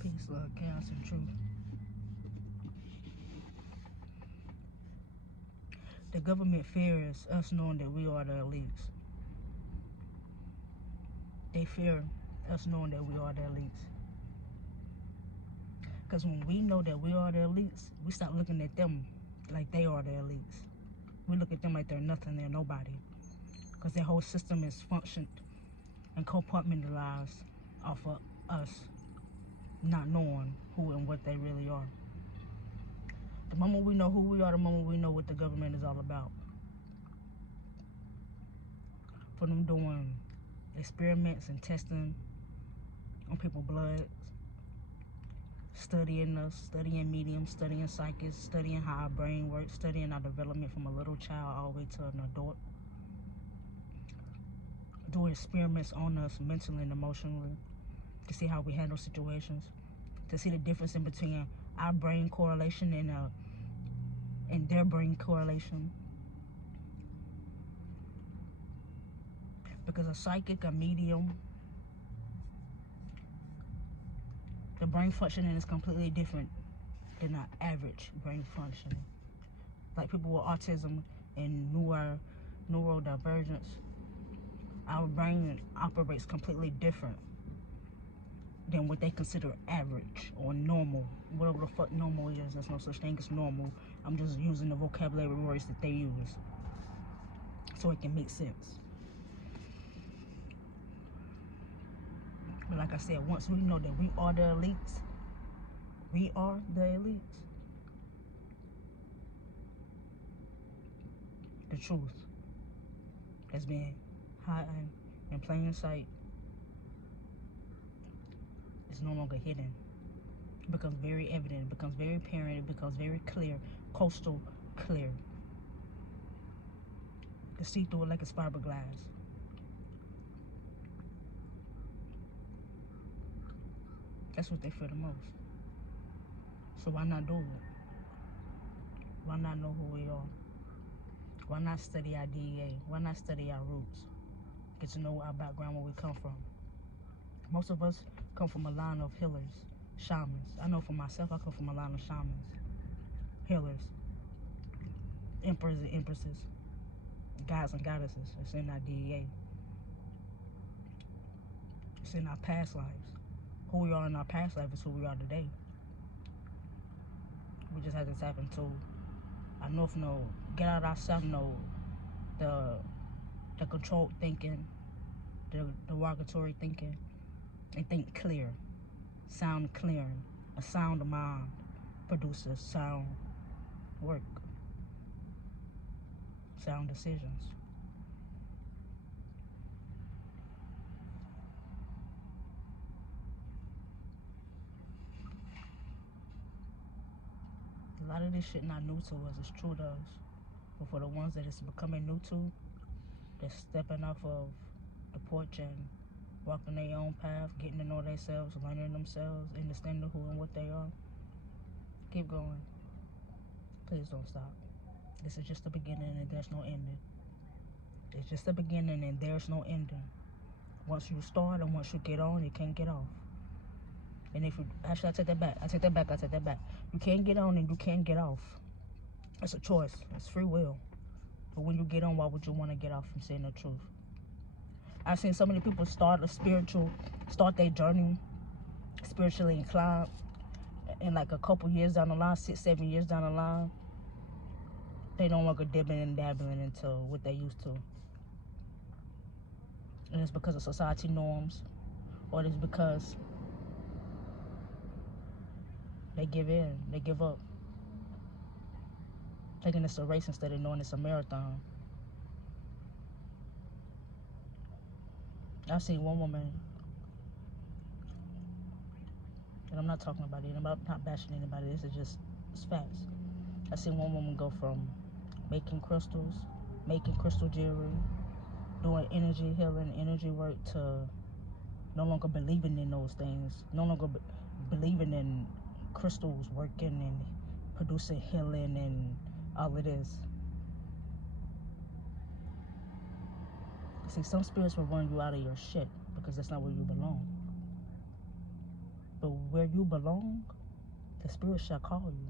Peace, love, chaos, and truth. The government fears us knowing that we are the elites. They fear us knowing that we are the elites. Because when we know that we are the elites, we stop looking at them like they are the elites. We look at them like they're nothing, they're nobody. Because their whole system is functioned and compartmentalized off of us not knowing who and what they really are. The moment we know who we are, the moment we know what the government is all about. For them doing experiments and testing on people's blood, studying us, studying mediums, studying psychics, studying how our brain works, studying our development from a little child all the way to an adult. Doing experiments on us mentally and emotionally to see how we handle situations, to see the difference in between our brain correlation and their brain correlation. Because a psychic, a medium, the brain functioning is completely different than our average brain functioning. Like people with autism and neurodivergence, our brain operates completely different than what they consider average or normal. Whatever the fuck normal is, there's no such thing as normal. I'm just using the vocabulary words that they use so it can make sense. But like I said, once we know that we are the elites, we are the elites, the truth has been hiding in plain sight. It's no longer hidden. It becomes very evident. It becomes very apparent. It becomes very clear, coastal clear. You can see through it like it's fiberglass. That's what they fear the most. So why not do it? Why not know who we are? Why not study our DEA? Why not study our roots? Get to know our background, where we come from. Most of us come from a line of healers, shamans. I know for myself, I come from a line of shamans, healers, emperors and empresses, gods and goddesses. It's in our DEA. It's in our past lives. Who we are in our past life is who we are today. We just have to tap into our north node, get out our south node, the controlled thinking, the derogatory thinking, and think clear, sound clearing. A sound mind produces sound work, sound decisions. A lot of this shit not new to us, it's true to us. But for the ones that it's becoming new to, they're stepping off of the porch and walking their own path, getting to know themselves, learning themselves, understanding who and what they are. Keep going. Please don't stop. This is just the beginning and there's no ending. It's just the beginning and there's no ending. Once you start and once you get on, you can't get off. And if you, actually I take that back. You can't get on and you can't get off. It's a choice. It's free will. But when you get on, why would you want to get off from saying the truth? I've seen so many people start their journey spiritually inclined, and like a couple years down the line, 6-7 years down the line, they no longer dibbing and dabbling into what they used to. And it's because of society norms, or it's because they give in, they give up, thinking it's a race instead of knowing it's a marathon. I've seen one woman, and I'm not talking about it, I'm not bashing anybody, this is just, it's facts. I've seen one woman go from making crystals, making crystal jewelry, doing energy healing, energy work, to no longer believing in those things, no longer believing in crystals working and producing healing and all of this. See, some spirits will run you out of your shit because that's not where you belong. But where you belong, the Spirit shall call you,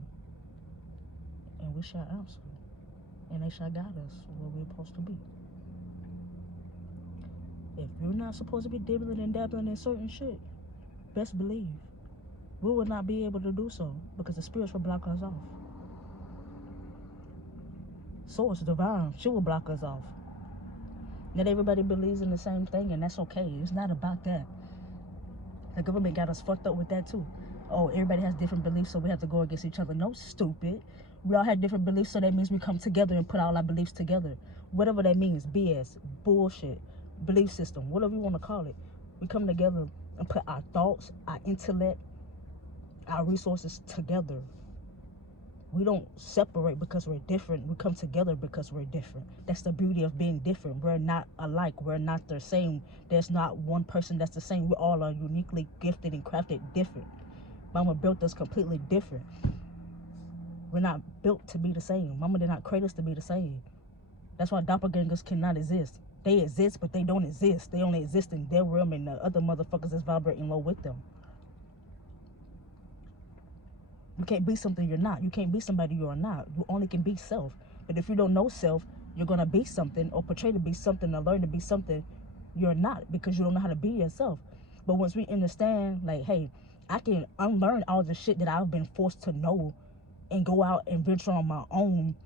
and we shall answer, and they shall guide us where we're supposed to be. If you're not supposed to be dibbling and dabbling in certain shit, best believe we will not be able to do so because the spirits will block us off. Source, divine, she will block us off. Not everybody believes in the same thing, and that's okay. It's not about that. The government got us fucked up with that too. Oh, everybody has different beliefs, so we have to go against each other. No, stupid. We all have different beliefs, so that means we come together and put all our beliefs together. Whatever that means, BS, bullshit, belief system, whatever you want to call it. We come together and put our thoughts, our intellect, our resources together. We don't separate because we're different. We come together because we're different. That's the beauty of being different. We're not alike. We're not the same. There's not one person that's the same. We all are uniquely gifted and crafted different. Mama built us completely different. We're not built to be the same. Mama did not create us to be the same. That's why doppelgangers cannot exist. They exist, but they don't exist. They only exist in their realm and the other motherfuckers that's vibrating low with them. You can't be something you're not. You can't be somebody you are not. You only can be self. But if you don't know self, you're going to be something or portray to be something or learn to be something you're not because you don't know how to be yourself. But once we understand, like, hey, I can unlearn all the shit that I've been forced to know and go out and venture on my own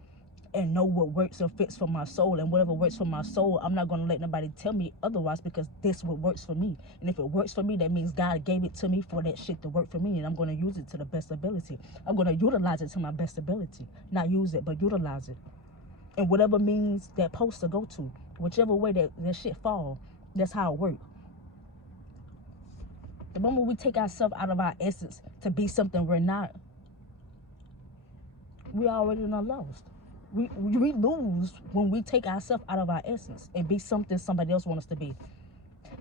and know what works or fits for my soul. And whatever works for my soul, I'm not going to let nobody tell me otherwise because this what works for me. And if it works for me, that means God gave it to me for that shit to work for me. And I'm going to use it to the best ability. I'm going to utilize it to my best ability. Not use it, but utilize it. And whatever means that post to go to, whichever way that shit fall, that's how it works. The moment we take ourselves out of our essence to be something we're not, we already done lost. We lose when we take ourselves out of our essence and be something somebody else wants us to be.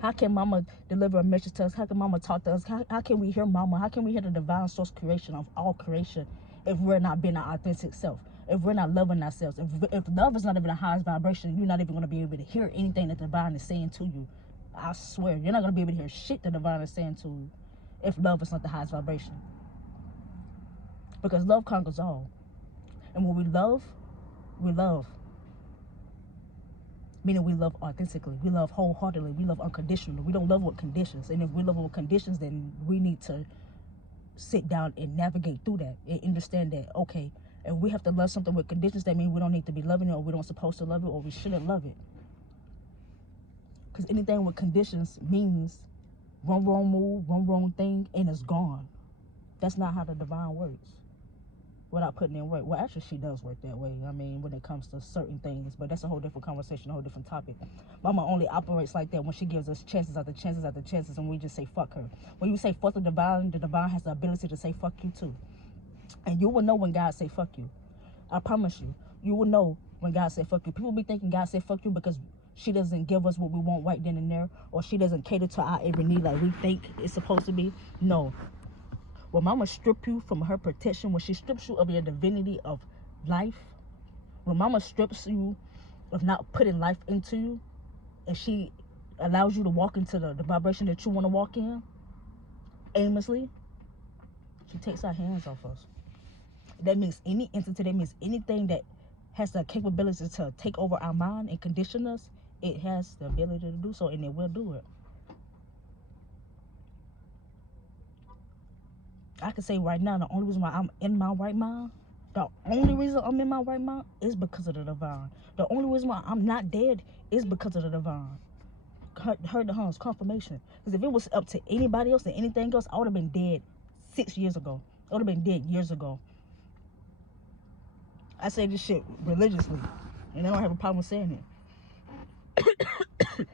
How can mama deliver a message to us? How can mama talk to us? How can we hear mama? How can we hear the divine source creation of all creation if we're not being our authentic self? If we're not loving ourselves? If love is not even the highest vibration, you're not even going to be able to hear anything that the divine is saying to you. I swear, you're not going to be able to hear shit the divine is saying to you if love is not the highest vibration. Because love conquers all. And when we love, meaning we love authentically, we love wholeheartedly, we love unconditionally. We don't love with conditions. And if we love with conditions, then we need to sit down and navigate through that and understand that, okay, if we have to love something with conditions, that means we don't need to be loving it, or we don't supposed to love it, or we shouldn't love it. Because anything with conditions means one wrong move, one wrong thing, and it's gone. That's not how the divine works. Without putting in work. Well, actually, she does work that way. I mean, when it comes to certain things, but that's a whole different conversation, a whole different topic. Mama only operates like that when she gives us chances after chances after chances, and we just say fuck her. When you say fuck the divine has the ability to say fuck you too. And you will know when God say fuck you. I promise you. You will know when God say fuck you. People be thinking God say fuck you because she doesn't give us what we want right then and there, or she doesn't cater to our every need like we think it's supposed to be. No. When mama strip you from her protection, when she strips you of your divinity of life, when mama strips you of not putting life into you, and she allows you to walk into the vibration that you want to walk in aimlessly, she takes her hands off us. That means any entity, that means anything that has the capability to take over our mind and condition us, it has the ability to do so, and it will do it. I can say right now, the only reason why I'm in my right mind, the only reason I'm in my right mind is because of the divine. The only reason why I'm not dead is because of the divine. Heard the Huns, confirmation. Because if it was up to anybody else and anything else, I would have been dead 6 years ago. I would have been dead years ago. I say this shit religiously, and I don't have a problem saying it.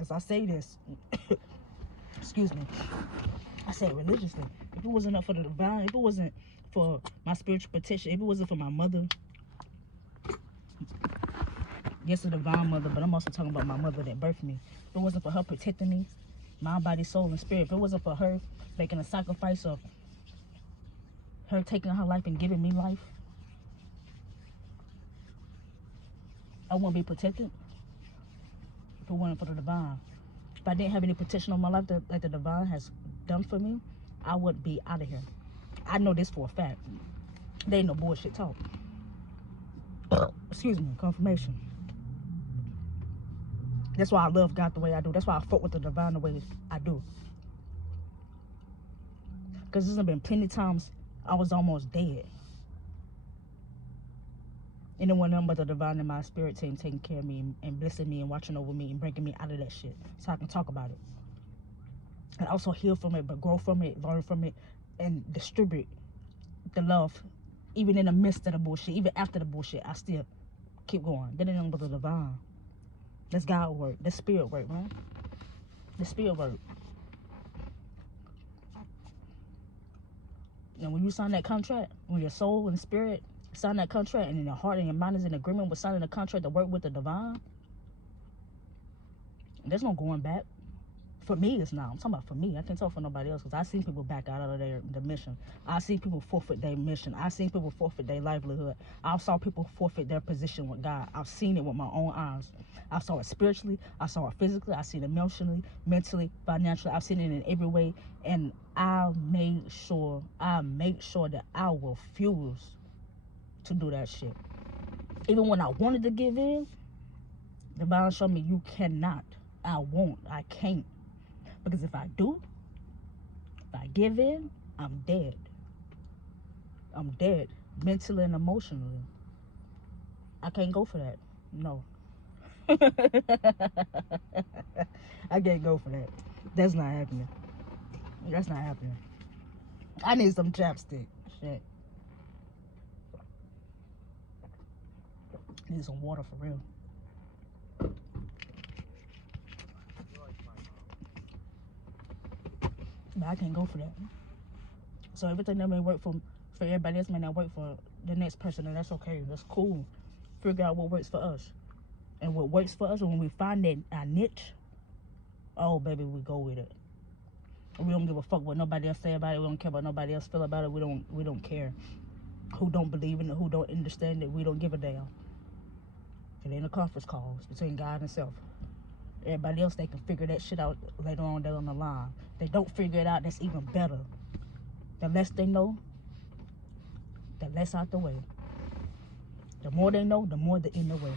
As I say this, excuse me, I say it religiously. If it wasn't up for the divine, if it wasn't for my spiritual protection, if it wasn't for my mother, yes, a divine mother, but I'm also talking about my mother that birthed me. If it wasn't for her protecting me, mind, body, soul, and spirit, if it wasn't for her making a sacrifice of her taking her life and giving me life, I wouldn't be protected. If it wasn't for the divine. If I didn't have any protection on my life that the divine has done for me, I would be out of here. I know this for a fact. They ain't no bullshit talk. Excuse me, confirmation. That's why I love God the way I do. That's why I fuck with the divine the way I do. Because there's been plenty of times I was almost dead. And it wasn't nothing but the divine and my spirit team taking care of me and blessing me and watching over me and bringing me out of that shit so I can talk about it. And also heal from it, but grow from it, learn from it, and distribute the love. Even in the midst of the bullshit, even after the bullshit, I still keep going. That ain't nothing but the divine. That's God work. That's spirit work, man. The spirit work. And when you sign that contract, when your soul and spirit sign that contract, and your heart and your mind is in agreement with signing the contract to work with the divine, there's no going back. For me, it's not. I'm talking about for me. I can't talk for nobody else, because I've seen people back out of the mission. I've seen people forfeit their mission. I've seen people forfeit their livelihood. I saw people forfeit their position with God. I've seen it with my own eyes. I saw it spiritually. I saw it physically. I seen it emotionally, mentally, financially. I've seen it in every way. And I make sure that I will refuse to do that shit. Even when I wanted to give in, the Bible showed me you cannot. I won't. I can't. Because if I do, if I give in, I'm dead. I'm dead, mentally and emotionally. I can't go for that. No. I can't go for that. That's not happening. That's not happening. I need some chapstick. Shit. I need some water for real. But I can't go for that. So everything that may work for everybody else may not work for the next person, and that's okay. That's cool. Figure out what works for us. And what works for us, when we find that our niche, oh baby, we go with it. We don't give a fuck what nobody else say about it. We don't care what nobody else feel about it. We don't care. Who don't believe in it, who don't understand it, we don't give a damn. It ain't a conference call. It's between God and self. Everybody else, they can figure that shit out later on down the line. They don't figure it out, that's even better. The less they know, the less out the way. The more they know, the more they're in the way.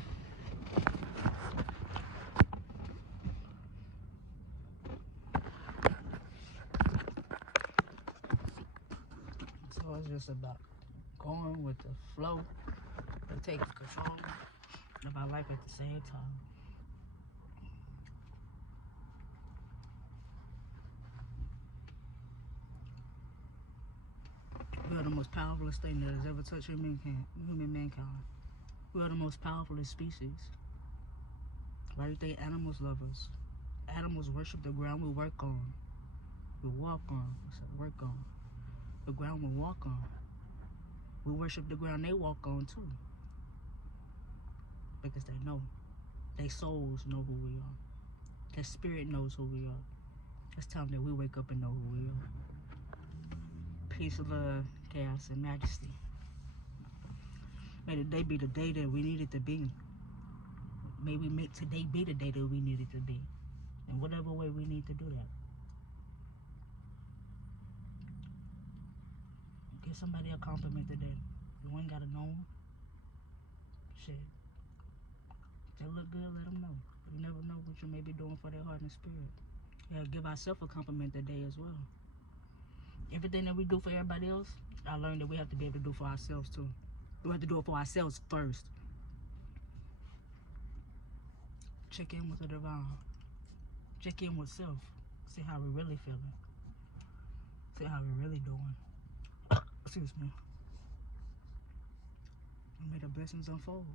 So it's just about going with the flow and taking control of our life at the same time. We are the most powerful thing that has ever touched human mankind. We are the most powerful species. Why do you think animals love us? Animals worship the ground we work on. We walk on. I said work on. The ground we walk on. We worship the ground they walk on too. Because they know. Their souls know who we are. Their spirit knows who we are. It's time that we wake up and know who we are. Peace, love, chaos, and majesty. May today be the day that we need it to be. May we make today be the day that we need it to be. In whatever way we need to do that. Give somebody a compliment today. You ain't gotta know them. Shit. If they look good, let them know. You never know what you may be doing for their heart and spirit. Yeah, give ourselves a compliment today as well. Everything that we do for everybody else, I learned that we have to be able to do for ourselves too. We have to do it for ourselves first. Check in with the divine. Check in with self. See how we're really feeling. See how we're really doing. Excuse me. And may the blessings unfold.